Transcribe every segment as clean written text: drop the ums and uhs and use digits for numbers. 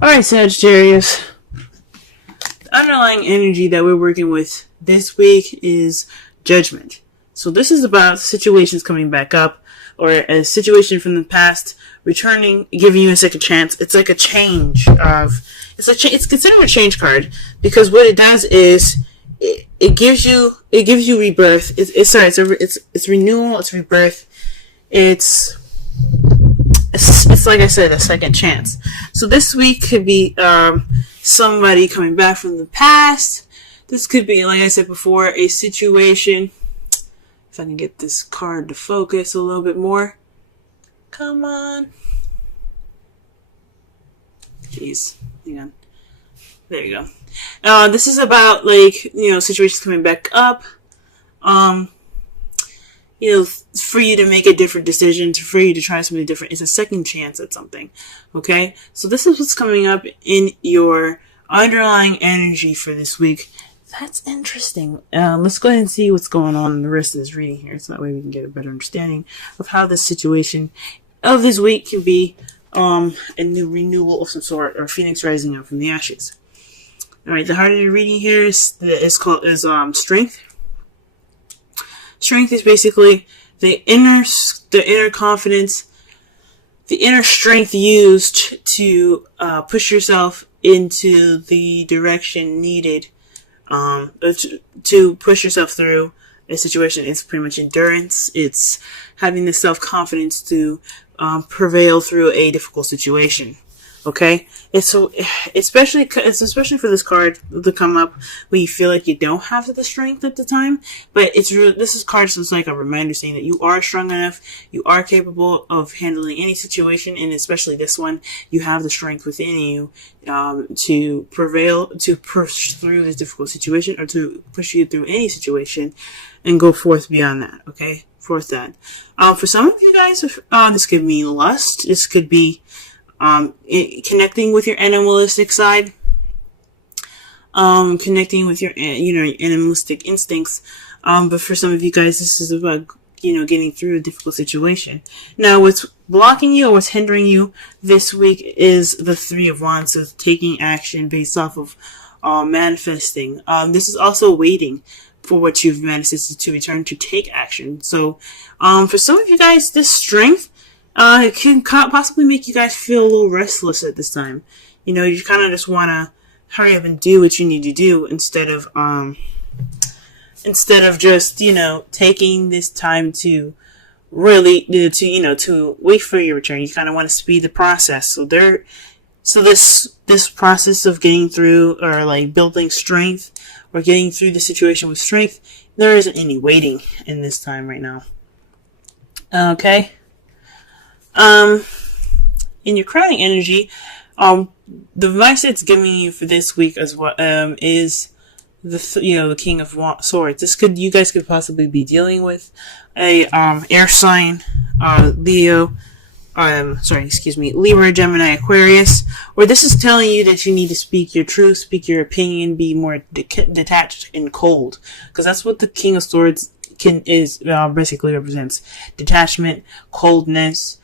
Alright, Sagittarius. The underlying energy that we're working with this week is judgment. So this is about situations coming back up, or a situation from the past returning, giving you a second chance. It's like a change of, it's considered a change card, because what it does is it gives you rebirth. It's renewal. It's rebirth. It's like I said, a second chance. So this week could be somebody coming back from the past. This could be, like I said before, a situation. If I can get this card to focus a little bit more. Come on. Jeez. Hang on. There you go. This is about, situations coming back up. For you to make a different decision, for you to try something different. It's a second chance at something. Okay? So this is what's coming up in your underlying energy for this week. That's interesting. Let's go ahead and see what's going on in the rest of this reading here, so that way we can get a better understanding of how this situation of this week can be a new renewal of some sort, or phoenix rising up from the ashes. Alright, the heart of the reading here is strength. Strength is basically the inner confidence, the inner strength used to push yourself into the direction needed, to push yourself through a situation. It's pretty much endurance. It's having the self-confidence to prevail through a difficult situation. Okay, it's especially for this card to come up when you feel like you don't have the strength at the time. But this is card, so it's like a reminder saying that you are strong enough, you are capable of handling any situation, and especially this one, you have the strength within you to prevail, to push through this difficult situation, or to push you through any situation, and go forth beyond that. Okay, forth that. For some of you guys, this could mean lust. This could be connecting with your animalistic side, connecting with your animalistic instincts. But for some of you guys, this is about, getting through a difficult situation. Now, what's blocking you or what's hindering you this week is the Three of Wands, so taking action based off of manifesting. This is also waiting for what you've manifested to return to take action. So, for some of you guys, this strength it can possibly make you guys feel a little restless at this time. You kind of just want to hurry up and do what you need to do instead of just, taking this time to really, to wait for your return. You kind of want to speed the process. So this process of getting through, or like building strength, or getting through the situation with strength, there isn't any waiting in this time right now. Okay? In your crowning energy, the advice it's giving you for this week as well, is the King of Swords. You guys could possibly be dealing with a, air sign, Libra, Gemini, Aquarius, or this is telling you that you need to speak your truth, speak your opinion, be more detached and cold, because that's what the King of Swords basically represents: detachment, coldness.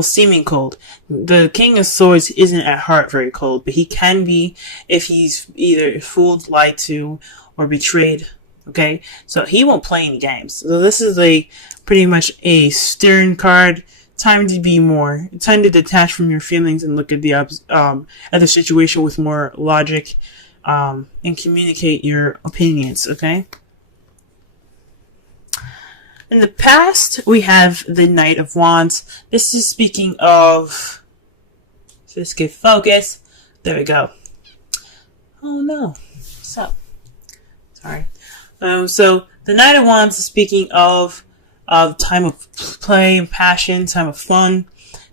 Seeming cold. The King of Swords isn't at heart very cold, but he can be if he's either fooled, lied to, or betrayed. Okay? So he won't play any games. So this is pretty much a stern card. Time to detach from your feelings and look at the situation with more logic, and communicate your opinions. Okay? In the past, we have the Knight of Wands. This is speaking of... Just get focus. There we go. Oh no. What's up? Sorry. So, the Knight of Wands is speaking of time of play and passion, time of fun.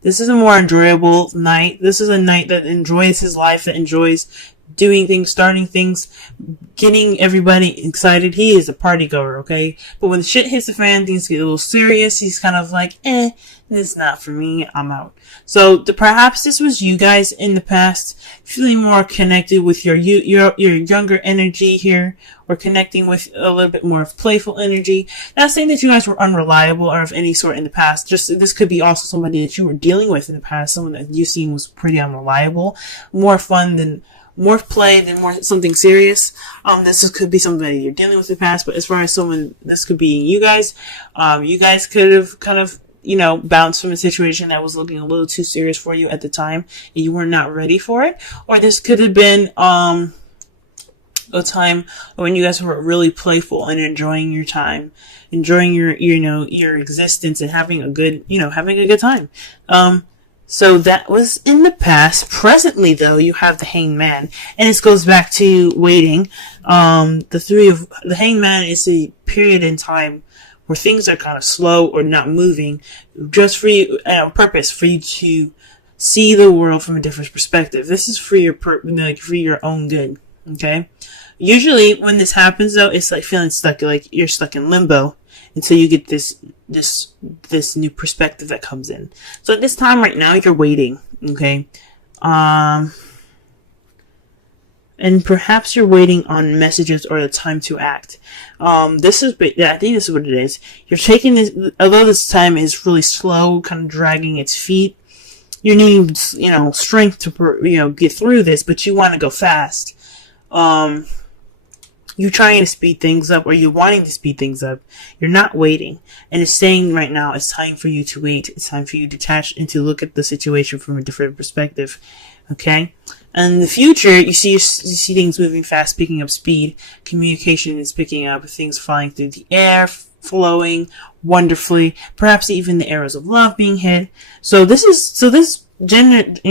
This is a more enjoyable night. This is a night that enjoys his life, that enjoys doing things, starting things, getting everybody excited. He is a party goer, okay? But when shit hits the fan, things get a little serious. He's kind of like, This is not for me. I'm out. So perhaps this was you guys in the past, feeling more connected with your younger energy here, or connecting with a little bit more of playful energy. Not saying that you guys were unreliable or of any sort in the past. Just this could be also somebody that you were dealing with in the past, someone that you seen was pretty unreliable, more play than more something serious. This could be somebody you're dealing with in the past, but as far as someone, this could be you guys. You guys could have kind of, bounced from a situation that was looking a little too serious for you at the time, and you were not ready for it. Or this could have been, a time when you guys were really playful and enjoying your time, enjoying your existence and having a good time. So that was in the past. Presently, though, you have the Hanged Man, and this goes back to waiting. The Hanged Man is a period in time where things are kind of slow or not moving, just for you, on purpose, for you to see the world from a different perspective. This is for for your own good. Okay. Usually, when this happens, though, it's like feeling stuck, like you're stuck in limbo until you get this new perspective that comes in. So at this time right now, you're waiting. Okay. And perhaps you're waiting on messages or the time to act. I think this is what it is. You're taking this, although this time is really slow, kind of dragging its feet. You're needing, strength to, get through this, but you want to go fast. You're trying to speed things up, or you're wanting to speed things up. You're not waiting. And it's saying right now, it's time for you to wait. It's time for you to detach and to look at the situation from a different perspective. Okay? And in the future, you see things moving fast, picking up speed. Communication is picking up, things flying through the air, flowing wonderfully. Perhaps even the arrows of love being hit. So this is judgment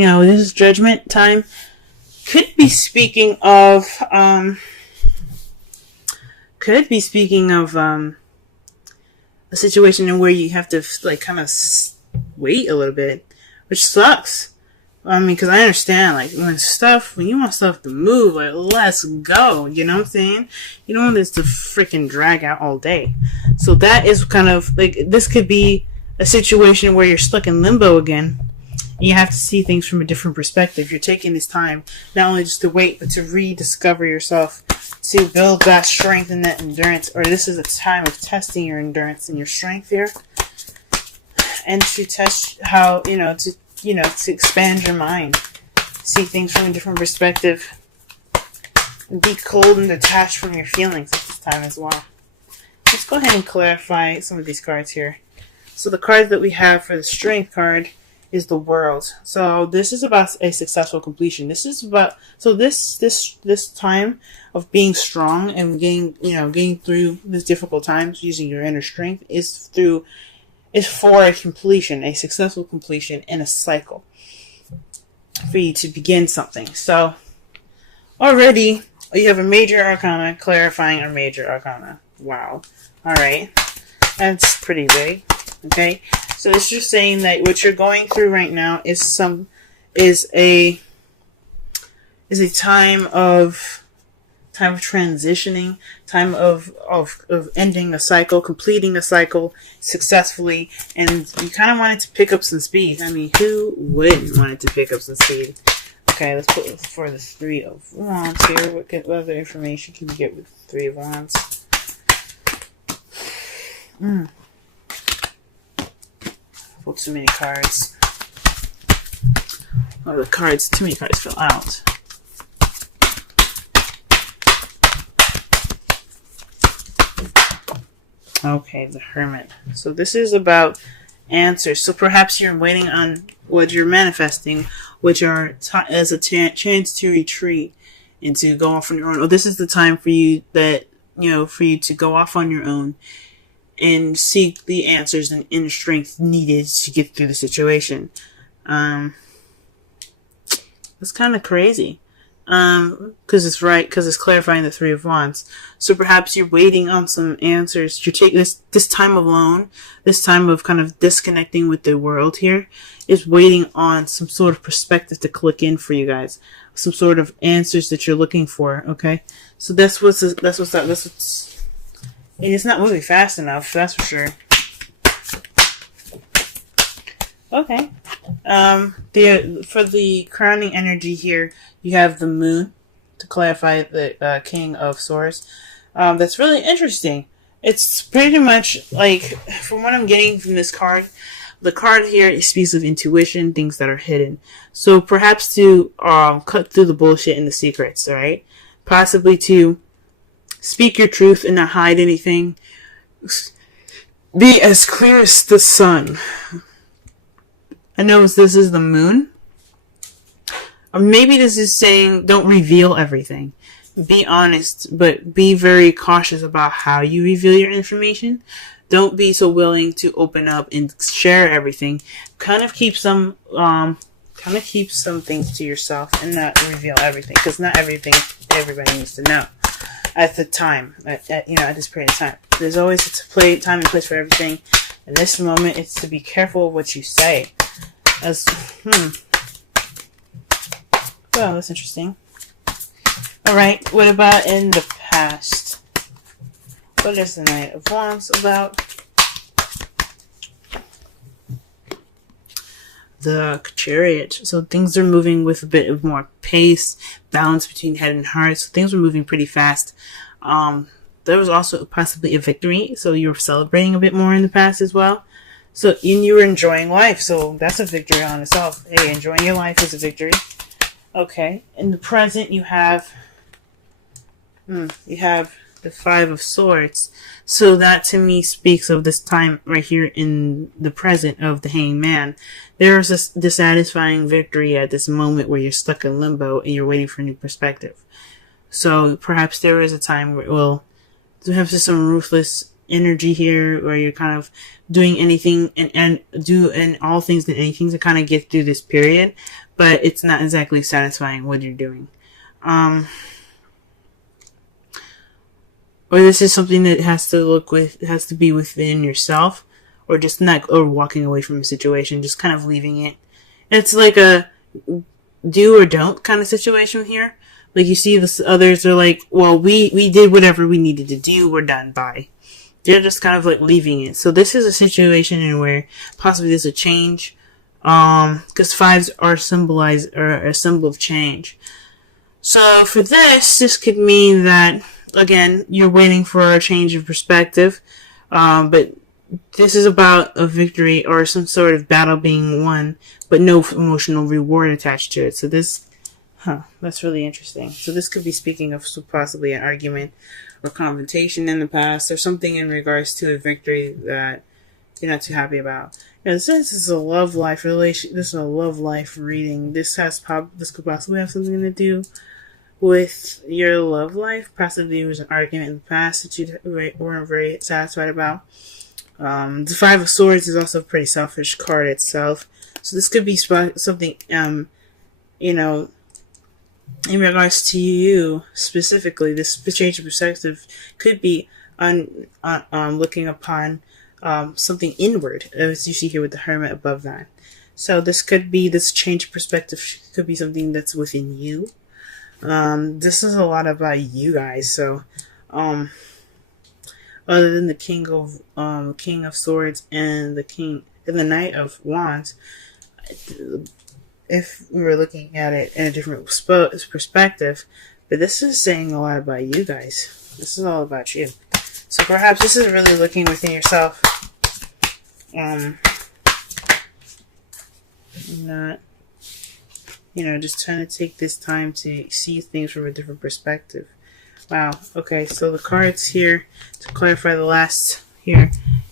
time. Could be speaking of a situation where you have to kind of wait a little bit, which sucks. Because I understand, when you want stuff to move, let's go, you know what I'm saying? You don't want this to freaking drag out all day. So that is kind of, this could be a situation where you're stuck in limbo again. You have to see things from a different perspective. You're taking this time, not only just to wait, but to rediscover yourself, to build that strength and that endurance. Or this is a time of testing your endurance and your strength here. And to test how, to expand your mind, see things from a different perspective, and be cold and detached from your feelings at this time as well. Let's go ahead and clarify some of these cards here. So the card that we have for the Strength card is the World. So this is about a successful completion. This is about, so this time of being strong and getting through these difficult times using your inner strength is for a completion, a successful completion in a cycle, for you to begin something. So already you have a major arcana clarifying a major arcana. Wow. All right. That's pretty big. Okay. So it's just saying that what you're going through right now is a time of transitioning, time of ending a cycle, completing a cycle successfully, and you kind of wanted to pick up some speed. I mean, who wouldn't want to pick up some speed? Okay, let's put this for the Three of Wands here. What other information can you get with the Three of Wands? Well, too many cards. Oh, too many cards fell out. Okay, the Hermit. So this is about answers. So perhaps you're waiting on what you're manifesting, which are as a chance to retreat and to go off on your own. Or this is the time for you for you to go off on your own and seek the answers and inner strength needed to get through the situation. That's kind of crazy. Because it's clarifying the Three of Wands. So perhaps you're waiting on some answers. You're taking this time alone, this time of kind of disconnecting with the world here, is waiting on some sort of perspective to click in for you guys. Some sort of answers that you're looking for, okay? So that's what's and it's not moving fast enough, that's for sure. Okay. For the crowning energy here, you have the moon to clarify the King of Swords. That's really interesting. It's pretty much like, from what I'm getting from this card, the card here speaks of intuition, things that are hidden. So perhaps to cut through the bullshit and the secrets, right? Possibly to speak your truth and not hide anything. Be as clear as the sun. I know this is the moon. Or maybe this is saying don't reveal everything. Be honest, but be very cautious about how you reveal your information. Don't be so willing to open up and share everything. Kind of keep some things to yourself and not reveal everything, because not everything everybody needs to know at the time. At this period of time, there's always time and place for everything. In this moment, it's to be careful of what you say. Well, that's interesting. Alright, what about in the past? What is the Knight of Wands about? The Chariot. So things are moving with a bit of more pace, balance between head and heart. So things were moving pretty fast. There was also possibly a victory, so you were celebrating a bit more in the past as well. So, and you were enjoying life, so that's a victory on itself. Hey, enjoying your life is a victory. Okay, in the present, you have the Five of Swords. So that to me speaks of this time right here in the present of the Hanged Man. There's a dissatisfying victory at this moment where you're stuck in limbo and you're waiting for a new perspective. So perhaps there is a time where, well, to have some ruthless energy here where you're kind of doing anything and all things and anything to kind of get through this period, but it's not exactly satisfying what you're doing. Or this is something that has to be within yourself, or just or walking away from a situation, just kind of leaving it. It's like a do or don't kind of situation here. Like you see the others are like, well, we did whatever we needed to do, we're done, bye. They're just kind of like leaving it. So this is a situation in where possibly there's a change, because fives are a symbol of change. So for this could mean that, again, you're waiting for a change of perspective, but this is about a victory or some sort of battle being won, but no emotional reward attached to it. So that's really interesting. So this could be speaking of possibly an argument or confrontation in the past, or something in regards to a victory that you're not too happy about. And since this is a love life relation, this is a love life reading. This could possibly have something to do with your love life. Possibly there was an argument in the past that you weren't very satisfied about. The Five of Swords is also a pretty selfish card itself. So this could be something, in regards to you specifically. This change of perspective could be on looking upon something inward, as you see here with the Hermit above that. So this change of perspective could be something that's within you. This is a lot about you guys. So, other than the King of Swords and the Knight of Wands, if we were looking at it in a different perspective, but this is saying a lot about you guys. This is all about you. So perhaps this is really looking within yourself. Not, just trying to take this time to see things from a different perspective. Wow. Okay, so the cards here, to clarify the last here,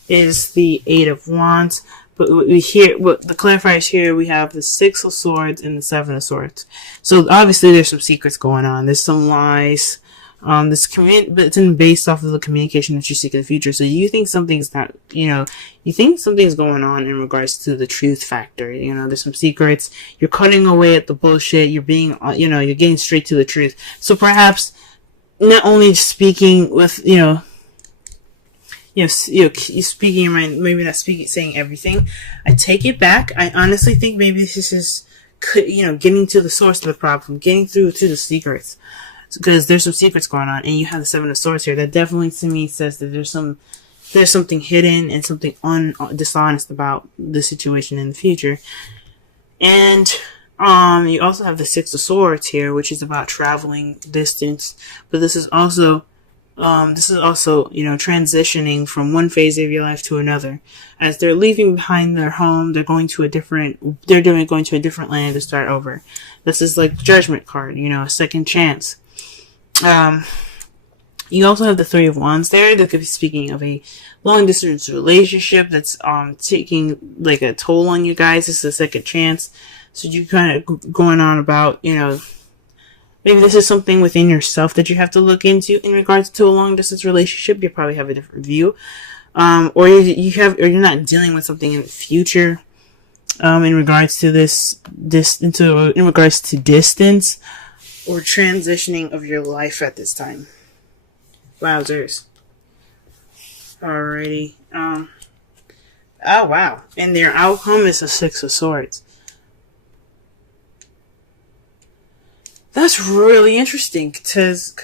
is the Eight of Wands. But the clarifiers here, we have the Six of Swords and the Seven of Swords. So obviously there's some secrets going on. There's some lies. But it's based off of the communication that you seek in the future. So you think something's you think something's going on in regards to the truth factor. There's some secrets. You're cutting away at the bullshit. You're being, you're getting straight to the truth. So perhaps not only speaking with, you speaking your mind, maybe not saying everything. I take it back. I honestly think maybe this is, getting to the source of the problem, getting through to the secrets. Because there's some secrets going on, and you have the Seven of Swords here. That definitely, to me, says that there's some there's something hidden and something dishonest about the situation in the future. And you also have the Six of Swords here, which is about traveling distance. But this is also transitioning from one phase of your life to another. As they're leaving behind their home, they're going to a different land to start over. This is like the Judgment card, a second chance. You also have the Three of Wands there. That could be speaking of a long distance relationship that's taking like a toll on you guys. This is a second chance. So you kind of going on about, maybe this is something within yourself that you have to look into in regards to a long distance relationship. You probably have a different view. Or you're not dealing with something in the future, in regards to in regards to distance or transitioning of your life at this time. Wowzers. Alrighty. Oh wow. And their outcome is a Six of Swords. That's really interesting because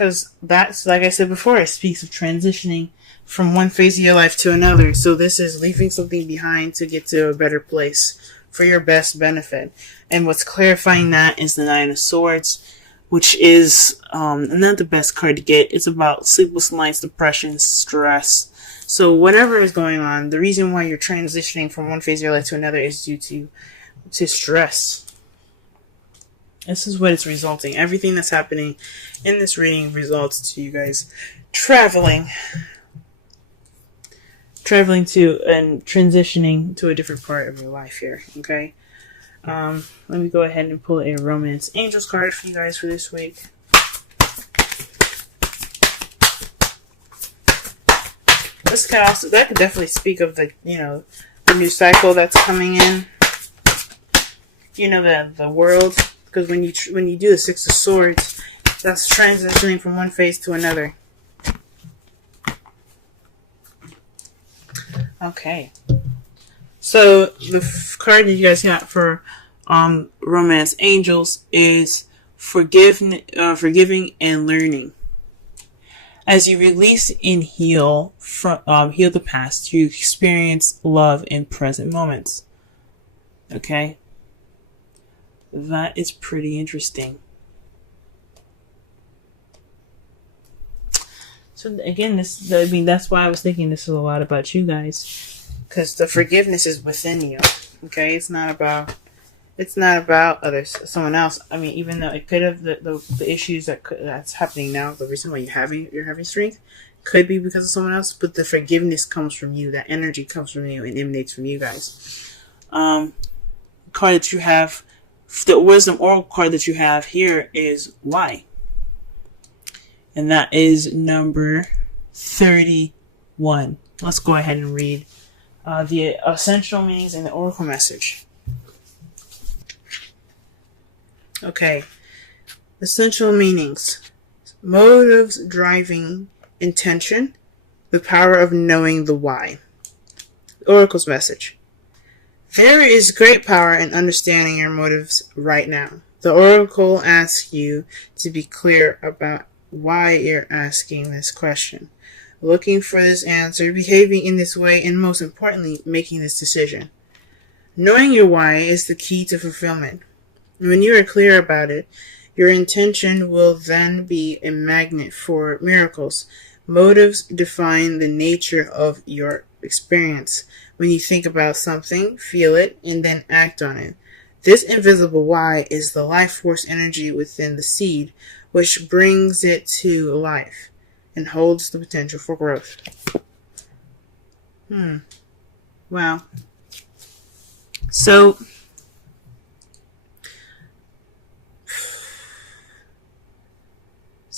that's, like I said before, it speaks of transitioning from one phase of your life to another. So this is leaving something behind to get to a better place for your best benefit. And what's clarifying that is the Nine of Swords, which is not the best card to get. It's about sleepless nights, depression, stress. So whatever is going on, the reason why you're transitioning from one phase of your life to another is due to stress. This is what it's resulting. Everything that's happening in this reading results to you guys traveling to and transitioning to a different part of your life here. Okay. Let me go ahead and pull a Romance Angels card for you guys for this week. That could definitely speak of the new cycle that's coming in. The world, because when you do the Six of Swords, that's transitioning from one phase to another. Okay. So the card that you guys got for Romance Angels is forgiving and learning. As you release and heal the past, you experience love in present moments. Okay? That is pretty interesting. So again, that's why I was thinking this is a lot about you guys, because the forgiveness is within you. Okay, it's not about someone else. I mean, even though it could have the issues that's happening now, the reason why you're having strength could be because of someone else, but the forgiveness comes from you. That energy comes from you and emanates from you guys. Card that you have, the Wisdom Oracle card that you have here is why. And that is number 31. Let's go ahead and read the essential meanings and the oracle message. Okay. Essential meanings. Motives driving intention. The power of knowing the why. Oracle's message. There is great power in understanding your motives right now. The oracle asks you to be clear about why you're asking this question, looking for this answer, behaving in this way, and most importantly, making this decision. Knowing your why is the key to fulfillment. When you are clear about it, your intention will then be a magnet for miracles. Motives define the nature of your experience. When you think about something, feel it, and then act on it. This invisible why is the life force energy within the seed, which brings it to life and holds the potential for growth. Wow. So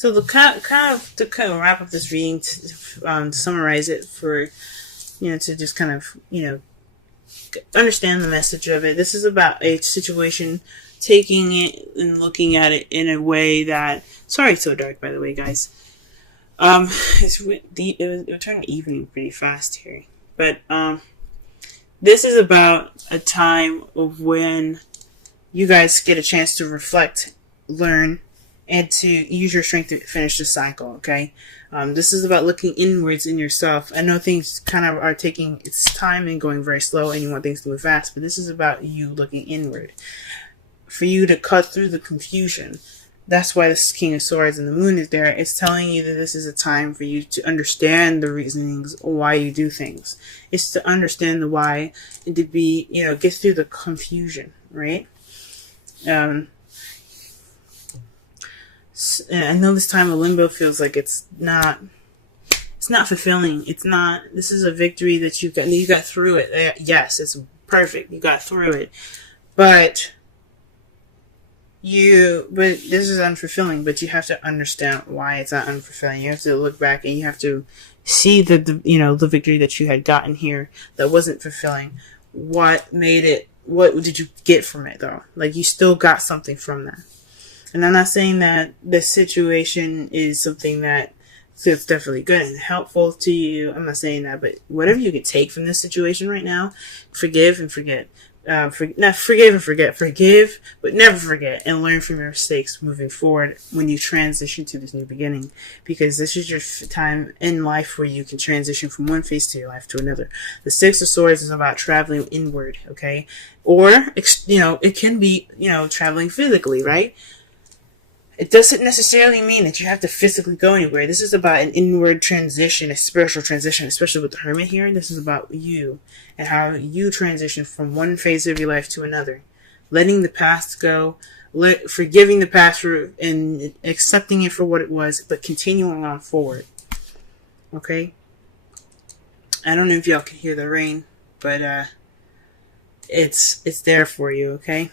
to kind of wrap up this reading, to summarize it for, to just kind of, understand the message of it. This is about a situation, taking it and looking at it in a way that, sorry it's so dark by the way guys, it turned evening pretty fast here, but this is about a time of when you guys get a chance to reflect, learn, and to use your strength to finish the cycle, okay? This is about looking inwards in yourself. I know things kind of are taking its time and going very slow and you want things to move fast, but this is about you looking inward. For you to cut through the confusion. That's why this King of Swords and the Moon is there. It's telling you that this is a time for you to understand the reasonings why you do things. It's to understand the why and to be, get through the confusion, right? I know this time of limbo feels like it's not fulfilling. It's not, this is a victory that you got through it. Yes, it's perfect. You got through it. But this is unfulfilling, but you have to understand why it's not unfulfilling. You have to look back and you have to see the victory that you had gotten here that wasn't fulfilling. What made it, what did you get from it though? Like, you still got something from that. And I'm not saying that the situation is something that feels definitely good and helpful to you. I'm not saying that, but whatever you can take from this situation right now, forgive and forget. Forgive and forget. Forgive, but never forget, and learn from your mistakes moving forward when you transition to this new beginning. Because this is your time in life where you can transition from one phase to your life to another. The Six of Swords is about traveling inward, okay? Or, it can be, traveling physically, right? It doesn't necessarily mean that you have to physically go anywhere. This is about an inward transition, a spiritual transition, especially with the Hermit here. This is about you and how you transition from one phase of your life to another. Letting the past go, forgiving the past and accepting it for what it was, but continuing on forward. Okay? I don't know if y'all can hear the rain, but it's there for you, okay?